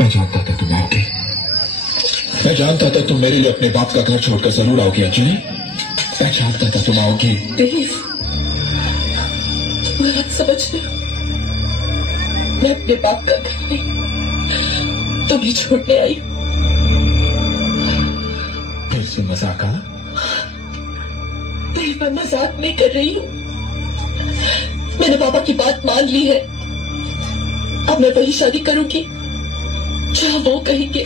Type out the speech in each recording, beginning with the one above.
मैं जानता था तुम आओगे। मैं जानता था तुम मेरे लिए अपने बाप का घर छोड़कर जरूर आओगे अंजलि। मैं जानता था तुम आओगे। देव, गलत समझ रहे हो। मैं अपने बाप का घर नहीं, तुम्हें छोड़ने आई। फिर से मजाक आ? देव, मैं मजाक नहीं कर रही हूँ। मैंने पापा की बात मान ली है। अब मैं वही शादी करूंगी जहाँ वो कहेंगे।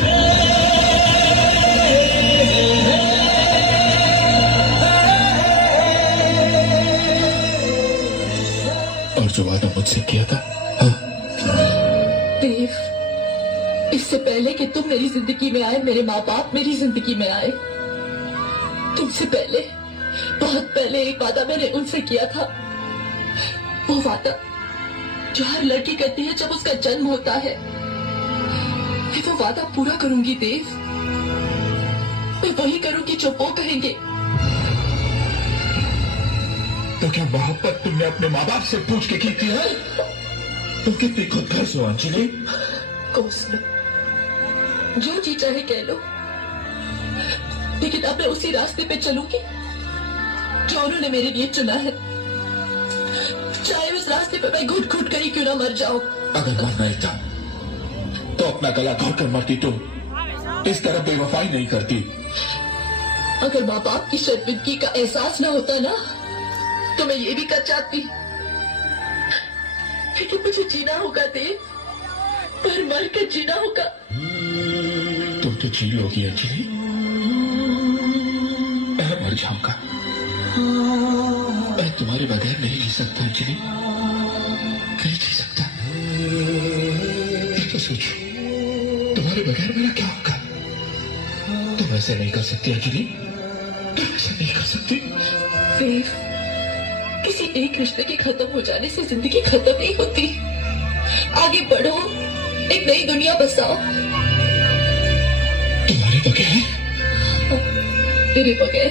और जो वादा मुझसे किया था? हाँ? देव, इससे पहले कि तुम मेरी जिंदगी में आए, मेरे माँ बाप मेरी जिंदगी में आए। तुमसे पहले, बहुत पहले एक वादा मैंने उनसे किया था। वो वादा जो हर लड़की करती है जब उसका जन्म होता है। मैं वो वादा पूरा करूंगी देव। मैं वही करूंगी जो वो कहेंगे। तो क्या मोहब्बत तुमने अपने माँ बाप से पूछ के की थी? है? तुम कितनी खुदगर्ज हो अंजलि। जो जी चाहे कह लो, लेकिन अब मैं उसी रास्ते पे चलूंगी जो उन्होंने मेरे लिए चुना है। चाहे उस रास्ते पे मैं घुट घुट कर ही क्यों ना मर जाऊं। अगर मरना ही था तो अपना गला घोट कर मरती। तुम इस तरह बेवफाई नहीं करती। अगर माँ बाप की शर्मिंदगी का एहसास ना होता ना, तो मैं ये भी कर जाती। लेकिन मुझे जीना होगा देव, पर मर कर जीना होगा। तुम तो जी लोगी अंजलि। मैं मर जाऊंगा। मैं तुम्हारे बगैर नहीं जी सकता अंजलि, नहीं जी सकता। तो सोचो, तुम्हारे बगैर मेरा क्या होगा? तुम ऐसे नहीं कर सकती अंजलि, तुम ऐसे नहीं कर सकती। देव, किसी एक रिश्ते के खत्म हो जाने से जिंदगी खत्म नहीं होती। आगे बढ़ो, एक नई दुनिया बसाओ। तुम्हारे बगैर? तेरे बगैर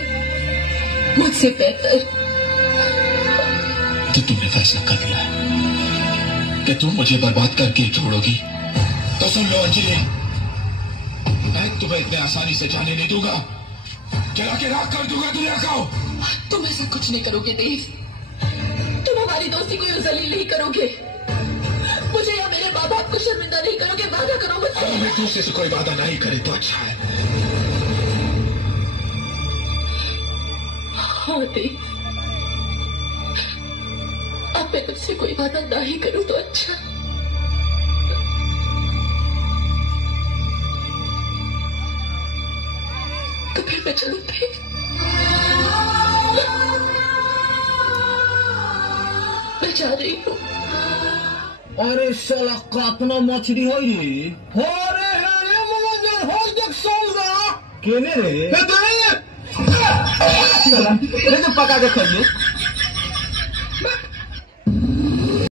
मुझसे बेहतर। तो तुमने फैसला कर लिया है कि तुम मुझे बर्बाद करके छोड़ोगी। तो सुन लो अंजलि, मैं तुम्हें इतने आसानी से जाने नहीं दूंगा। जला के राख कर दूंगा दुनिया को। तुम ऐसा कुछ नहीं करोगे देव। तुम हमारी दोस्ती को यूं जलील नहीं करोगे। मुझे या मेरे माँ बाप को शर्मिंदा नहीं करोगे। वादा करो मुझसे। अगर मैं दूसरे से कोई वादा नहीं करे तो अच्छा है। हाँ देव, अब मैं तुझसे कोई वादा ना ही करूं तो अच्छा। तो फिर मैं चलूं देव। मैं जा रही हूँ। अरे साला कातना मछली है रे। अरे रे मुझे हो देख सोगा केने रे। ए दे साला ये तो पका के खाइए।